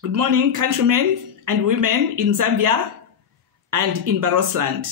Good morning, countrymen and women in Zambia and in Barosland.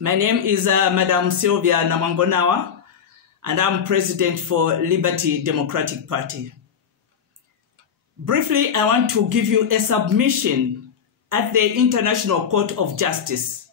My name is Madam Sylvia Namangonawa, and I'm President for Liberty Democratic Party. Briefly, I want to give you a submission at the International Court of Justice.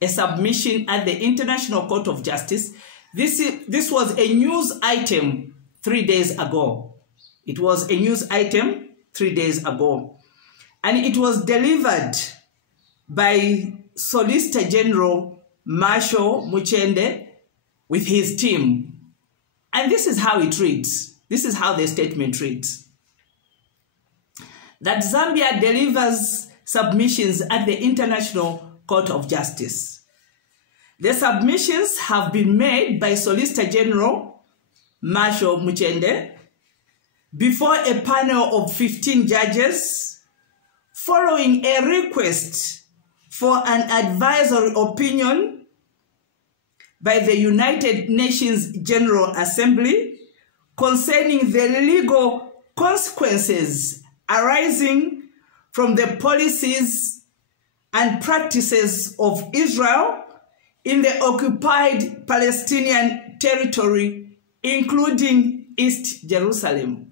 A submission at the International Court of Justice. This was a news item 3 days ago. It was a news item 3 days ago. And it was delivered by Solicitor General Marshal Muchende with his team. And this is how it reads. This is how the statement reads. That Zambia delivers submissions at the International Court of Justice. The submissions have been made by Solicitor General Marshal Muchende before a panel of 15 judges following a request for an advisory opinion by the United Nations General Assembly concerning the legal consequences arising from the policies and practices of Israel in the occupied Palestinian territory, including East Jerusalem.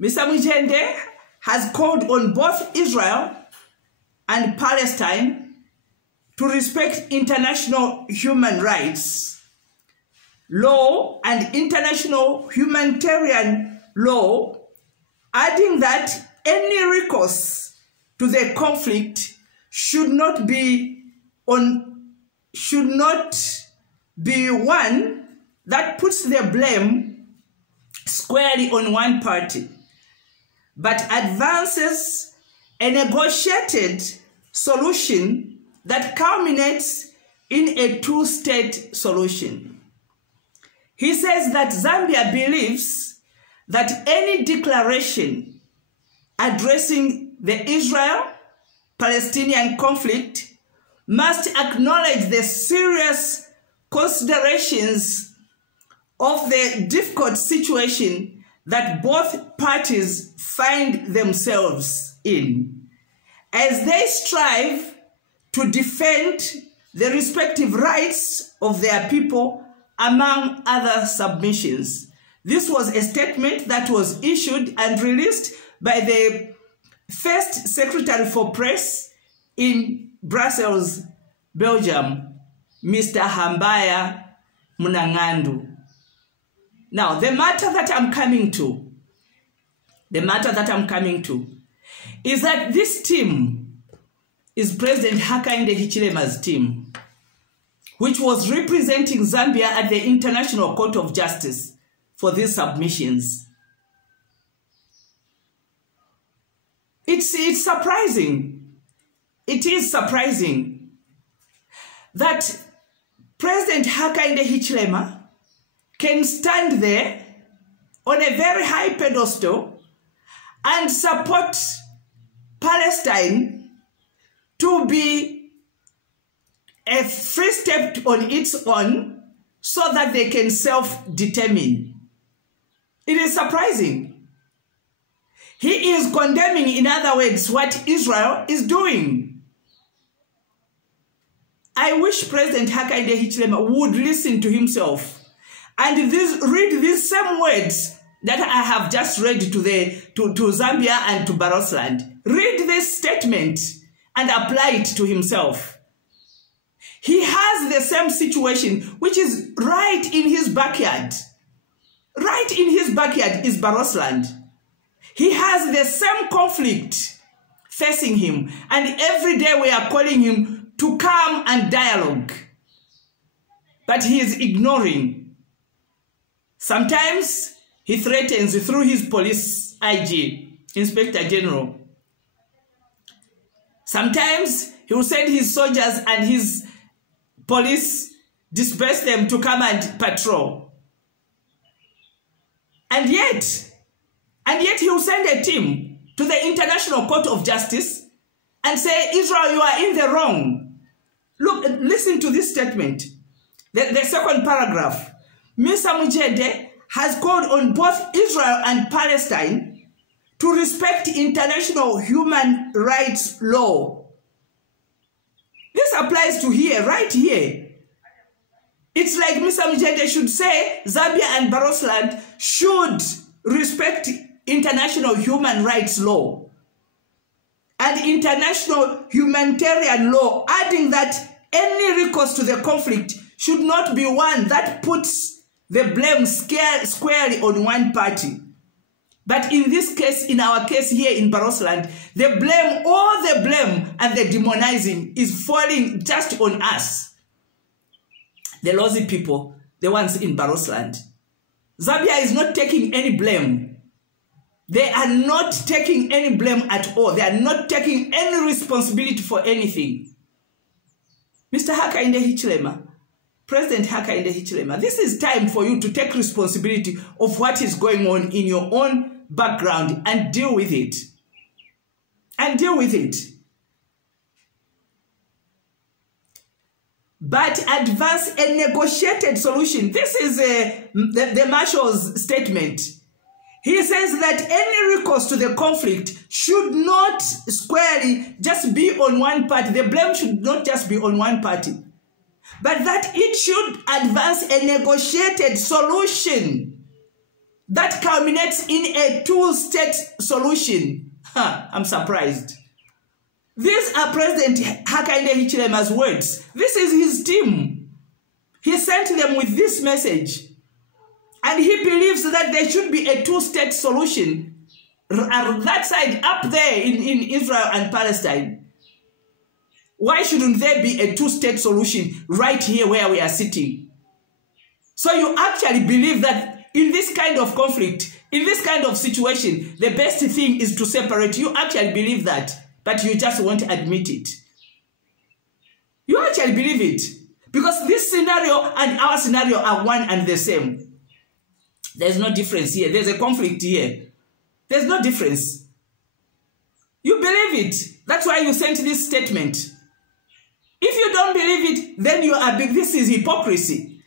Mr. Muchende has called on both Israel and Palestine to respect international human rights, law, and international humanitarian law, adding that any recourse to the conflict should not be one that puts the blame squarely on one party, but advances a negotiated solution that culminates in a two-state solution. He says that Zambia believes that any declaration addressing the Israel-Palestinian conflict must acknowledge the serious considerations of the difficult situation that both parties find themselves in, as they strive to defend the respective rights of their people, among other submissions. This was a statement that was issued and released by the First Secretary for Press in Brussels, Belgium, Mr. Hambaya Munangandu. Now, the matter that I'm coming to is that this team is President Hakainde Hichilema's team, which was representing Zambia at the International Court of Justice for these submissions. It's surprising. It is surprising that President Hakainde Hichilema can stand there on a very high pedestal and support Palestine to be a free state on its own so that they can self-determine. It is surprising. He is condemning, in other words, what Israel is doing. I wish President Hakainde Hichilema would listen to himself and read these same words that I have just read to Zambia and to Barosland. Read this statement and apply it to himself. He has the same situation, which is right in his backyard. Right in his backyard is Barosland. He has the same conflict facing him, and every day we are calling him to come and dialogue. But he is ignoring. Sometimes he threatens through his police IG, Inspector General. Sometimes he will send his soldiers and his police, disperse them to come and patrol. And yet he will send a team to the International Court of Justice and say, Israel, you are in the wrong. Look, listen to this statement. The second paragraph. Mr. Muchende has called on both Israel and Palestine to respect international human rights law. This applies to here, right here. It's like Mr. Muchende should say Zambia and Barosland should respect international human rights law and international humanitarian law, adding that any recourse to the conflict should not be one that puts the blame squarely on one party. But in this case, in our case here in Barosland, the blame, all the blame and the demonizing is falling just on us. The Lozi people, the ones in Barosland. Zambia is not taking any blame. They are not taking any blame at all. They are not taking any responsibility for anything. Mr. Hakainde Hichilema, President Hakainde Hichilema, this is time for you to take responsibility of what is going on in your own background and deal with it. And deal with it. But advance a negotiated solution. This is the Marshal's statement. He says that any recourse to the conflict should not squarely just be on one party. The blame should not just be on one party, but that it should advance a negotiated solution that culminates in a two-state solution. I'm surprised. These are President Hakainde Hichilema's words. This is his team. He sent them with this message. And he believes that there should be a two-state solution. That side up there in Israel and Palestine. Why shouldn't there be a two-state solution right here where we are sitting? So you actually believe that in this kind of conflict, in this kind of situation, the best thing is to separate. You actually believe that. But you just won't admit it. You actually believe it. Because this scenario and our scenario are one and the same. There's no difference here. There's a conflict here. There's no difference. You believe it. That's why you sent this statement. If you don't believe it, then you are big. This is hypocrisy.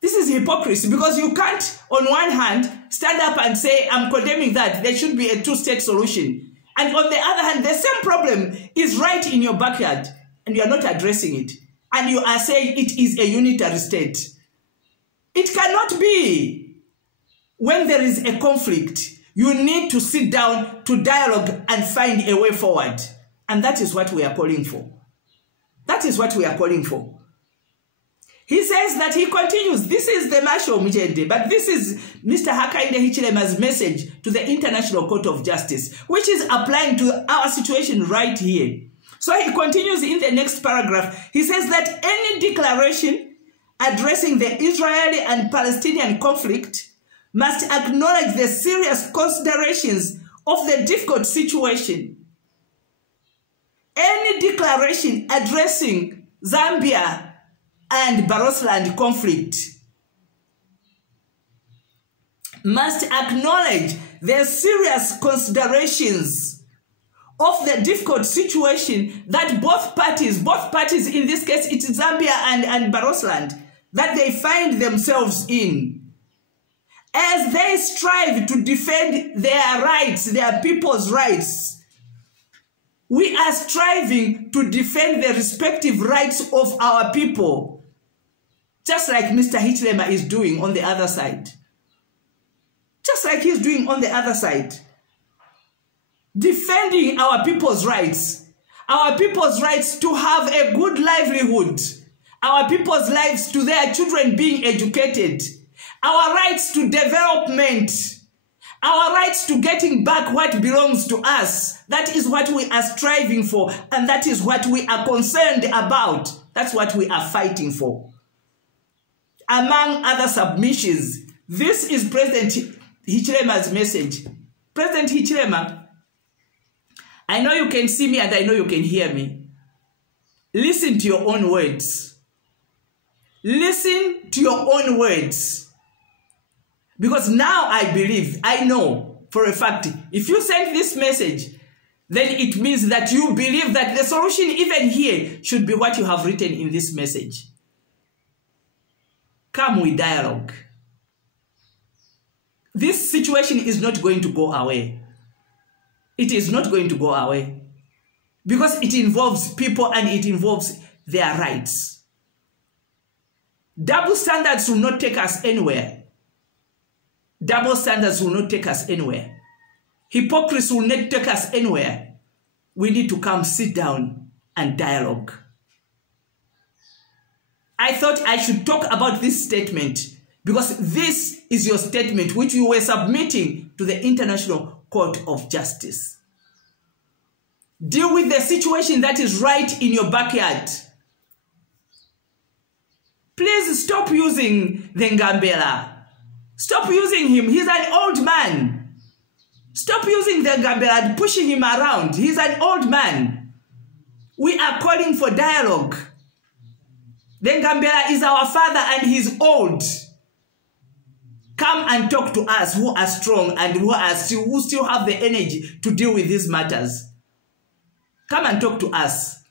This is hypocrisy because you can't, on one hand, stand up and say, I'm condemning that. There should be a two-state solution. And on the other hand, the same problem is right in your backyard and you are not addressing it. And you are saying it is a unitary state. It cannot be. When there is a conflict, you need to sit down to dialogue and find a way forward. And that is what we are calling for. That is what we are calling for. He says that he continues, this is the Marshal Muchende, but this is Mr. Hakainde Hichilema's message to the International Court of Justice, which is applying to our situation right here. So he continues in the next paragraph. He says that any declaration addressing the Israeli and Palestinian conflict must acknowledge the serious considerations of the difficult situation. Any declaration addressing Zambia and Barosland conflict must acknowledge the serious considerations of the difficult situation that both parties in this case it's Zambia and Barosland, that they find themselves in, as they strive to defend their rights, their people's rights. We are striving to defend the respective rights of our people, just like Mr. Hichilema is doing on the other side. Just like he's doing on the other side. Defending our people's rights to have a good livelihood, our people's lives to their children being educated, our rights to development, our rights to getting back what belongs to us. That is what we are striving for, and that is what we are concerned about. That's what we are fighting for. Among other submissions, this is President Hichilema's message. President Hichilema, I know you can see me and I know you can hear me. Listen to your own words. Listen to your own words. Because now I believe, I know for a fact, if you send this message, then it means that you believe that the solution even here should be what you have written in this message. Come with dialogue. This situation is not going to go away. it is not going to go away because it involves people and it involves their rights. Double standards will not take us anywhere. Double standards will not take us anywhere. Hypocrisy will not take us anywhere. We need to come sit down and dialogue. I thought I should talk about this statement because this is your statement which you were submitting to the International Court of Justice. Deal with the situation that is right in your backyard. Please stop using the Ngambela. Stop using him. He's an old man. Stop using the Ngambela and pushing him around. He's an old man. We are calling for dialogue. The Ngambela is our father and he's old. Come and talk to us who are strong and who still have the energy to deal with these matters. Come and talk to us.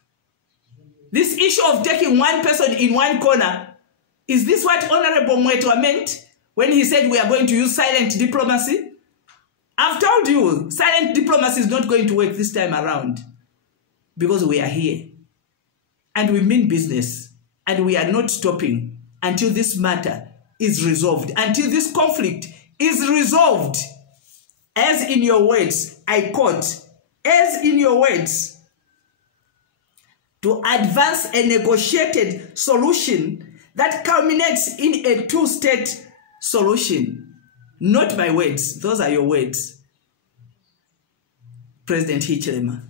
This issue of taking one person in one corner, is this what Honorable Mwetwa meant when he said we are going to use silent diplomacy? I've told you, silent diplomacy is not going to work this time around because we are here and we mean business and we are not stopping until this matter is resolved, until this conflict is resolved. As in your words, I quote, as in your words, to advance a negotiated solution that culminates in a two-state solution. Not my words. Those are your words, President Hichilema.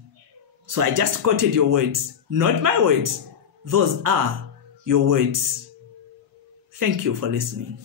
So I just quoted your words. Not my words. Those are your words. Thank you for listening.